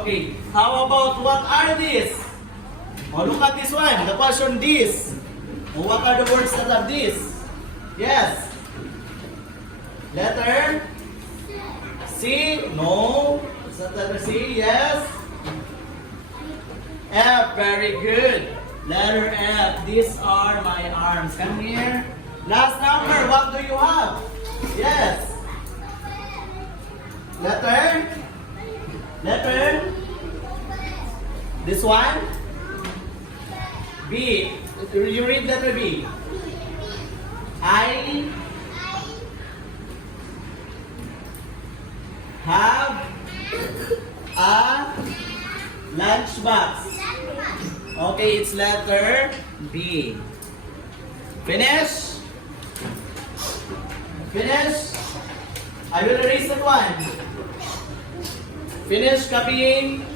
Okay. How about what are these? Oh, look at this one. The question this. Oh, what are the words that have this? Yes. Letter C. No. It's not letter C. Yes. F. Very good. Letter F. These are my arms. Come here. Last number. What do you have? Yes. Letter. Letter. This one. B. You read letter B. I have a lunchbox. Okay, it's letter B. Finish? Finish? I will erase that one. Finish copying.